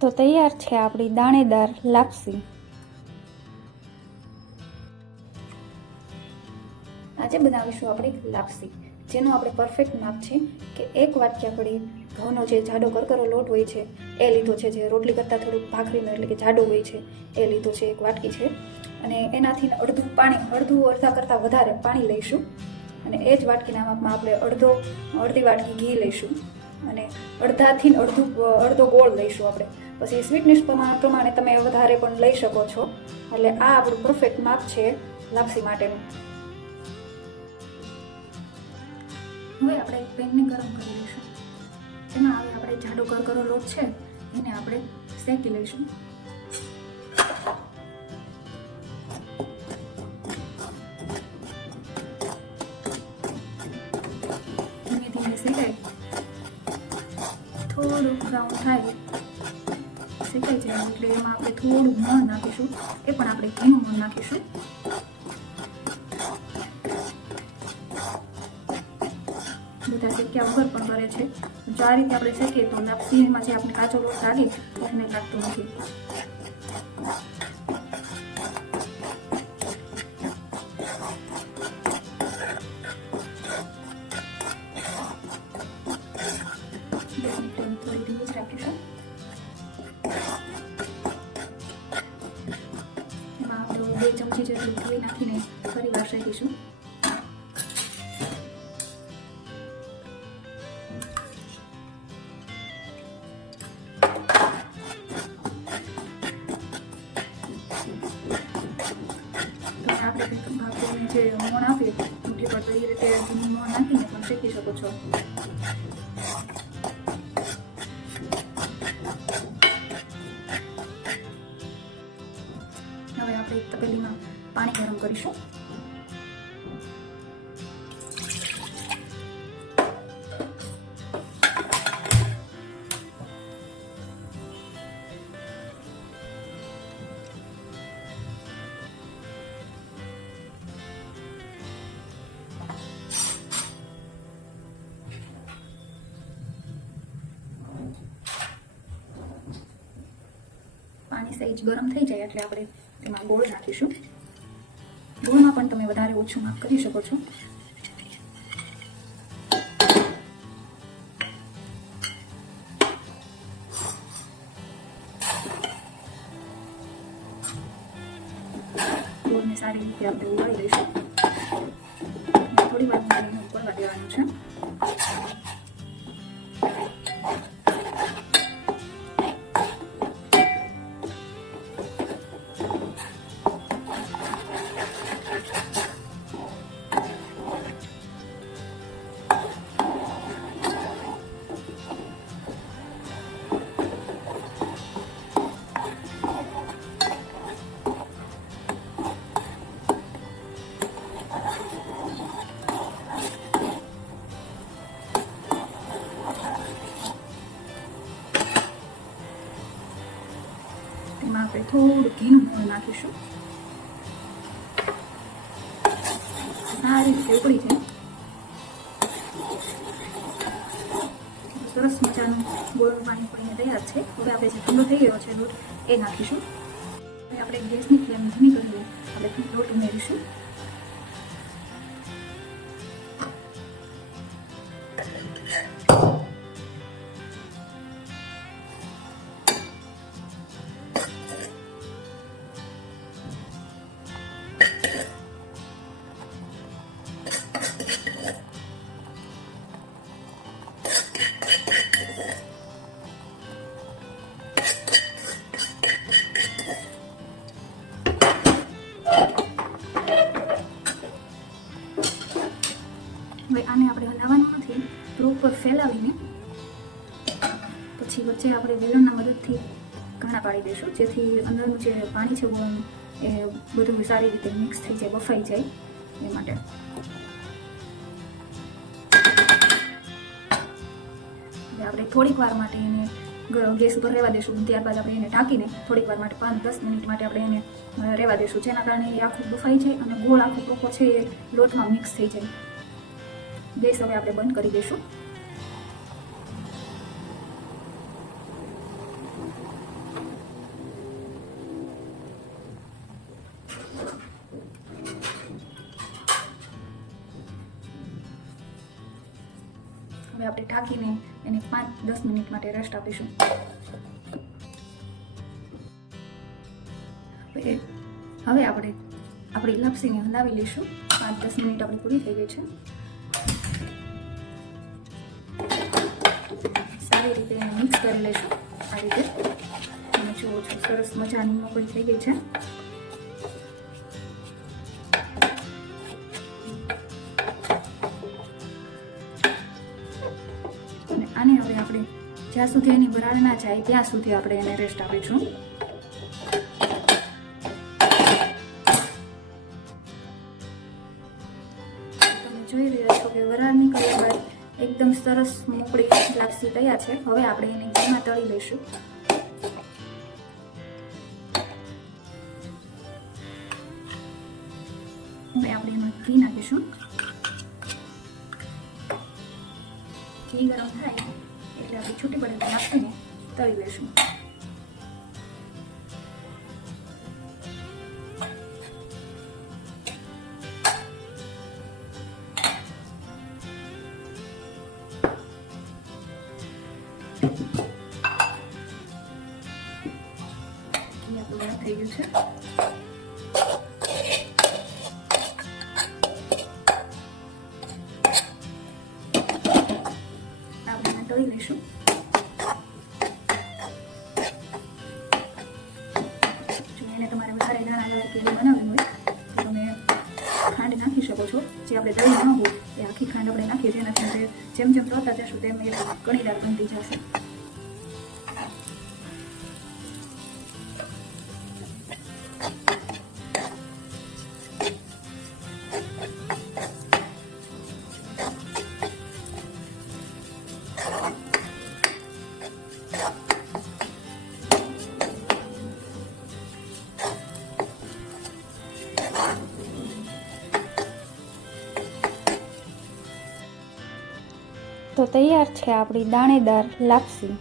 તો તૈયાર છે આપણી દાણેદાર લાપસી। આજે બનાવીશું આપણે લાપસી, જેનું આપણે પરફેક્ટ માપ છે કે 1 વાટકી આપણે ઘઉંનો જે જાડો કરકરો લોટ હોય છે એ લીધો છે, જે રોટલી કરતાં થોડુંક ભાખરીનો એટલે કે જાડો હોય છે એ લીધો છે, 1 વાટકી છે। અને એનાથી અડધું પાણી, અડધા કરતાં વધારે પાણી લઈશું। અને એ જ વાટકીના માપમાં આપણે અડધી વાટકી ઘી લઈશું અને અડધાથી અડધો ગોળ લઈશું આપણે। પછી સ્વીટનેસ પ્રમાણે તમે વધારે પણ લઈ શકો છો। એટલે આ આપણું પરફેક્ટ માપ છે લાપસી માટેનું। હવે આપણે એક પેનને ગરમ કરી લઈશું, એમાં આપણે જાડો કરકરો લોટ છે એને આપણે શેકી લઈશું। ધીમે ધીમે શેકાય, થોડું બ્રાઉન થાય, શેકાઈ જાય એટલે એમાં આપણે થોડું મોણ નાખીશું, એ પણ આપણે ઘીનું મોણ નાખીશું। બધા શેક્યા વગર પણ કરે છે, જો આ રીતે આપણે શેકીએ તો લાપસીમાં જે આપણે કાચો લોટ લાગે એને લાગતો નથી। થોડી ધીમી જ રાખીશું। એમાં આપણે 2 ચમચી જેટલું ઘી નાખીને ફરી વાર શેકીશું। જે મોણ આપીએ રોટલી પર, તો એ રીતે ધીમી મોણ નાખીને પણ શેકી શકો છો। હવે આપણે તપેલીમાં પાણી ગરમ કરીશું। પાણી સહેજ ગરમ થઈ જાય એટલે આપણે તેમાં ગોળ નાખીશું। ગોળમાં પણ તમે વધારે ઓછું માપ કરી શકો છો। ગોળને સારી રીતે આપણે ઉગાડી લઈશું, થોડી વાર માટે એને ઉકળવા દેવાનું છે। તેમાં આપણે થોડું ઘીનું મોણ નાખીશું, સારી રીતે ઉકળી જાય। સરસ મજાનું ગોળનું પાણી પડીને તૈયાર છે। હવે આપણે જે ઠંડો થઈ ગયો છે લોટ એ નાખીશું। હવે આપણે ગેસની ફ્લેમ ધીમી કરીને આપણે લોટ ઉમેરીશું। હવે આને આપણે હલાવવાનું નથી, પ્રોપર ફેલાવીને પછી વચ્ચે આપણે વેલણના મદદથી ઘાણા પાડી દઈશું, જેથી અંદરનું જે પાણી છે ગોળનું એ બધું સારી રીતે મિક્સ થઈ જાય, બફાઈ જાય એ માટે। હવે આપણે થોડીક વાર માટે એને ગેસ ઉપર રહેવા દઈશું, ત્યારબાદ આપણે એને ઢાંકીને થોડીક વાર માટે 5-10 મિનિટ માટે આપણે એને રહેવા દઈશું, જેના કારણે એ આખું બફાઈ જાય અને ગોળ આખો પ્રોપર છે એ લોટમાં મિક્સ થઈ જાય। ગેસ હવે આપણે બંધ કરી દઈશું। હવે આપણે ઢાંકીને એને 5-10 મિનિટ માટે રેસ્ટ આપીશું. હવે આપણે આપણી લાપસીને હલાવી લઈશું. 5-10 મિનિટ આપણી પૂરી થઈ ગઈ છે. સારી રીતે એને મિક્સ કરી લઈશું. આ રીતે તમે જુઓ છો સરસ મજાની મોકળી થઈ ગઈ છે. અને આને હવે આપણે જ્યાં સુધી એની વરાળ ના જાય ત્યાં સુધી આપણે એને રેસ્ટ આપીશું. તમે જોઈ રહ્યા છો કે વરાળ નીકળ્યા બાદ એકદમ સરસ મોકળી લાપસી તૈયાર છે. હવે આપણે એને ઘીમાં તળી લઈશું. હવે આપણે એમાં ઘી નાખીશું. ઘી ગરમ થાય એટલે આપણે છૂટી પડેલી લાપસીને તળી લઈશું. ઘી આપણું ગરમ થઈ ગયું છે. તળી લઈશું. જો એને તમારે વધારે દાણાદાર કે બનાવવું હોય તો તમે ખાંડ નાખી શકો છો. જે આપણે દહીં ન હોય એ આખી ખાંડ આપણે નાખીએ છીએ. એનાથી જેમ જેમ તળતા જશું તેમ એ કણીદાર બનતી જશે. તો તૈયાર છે આપણી દાણેદાર લાપસી.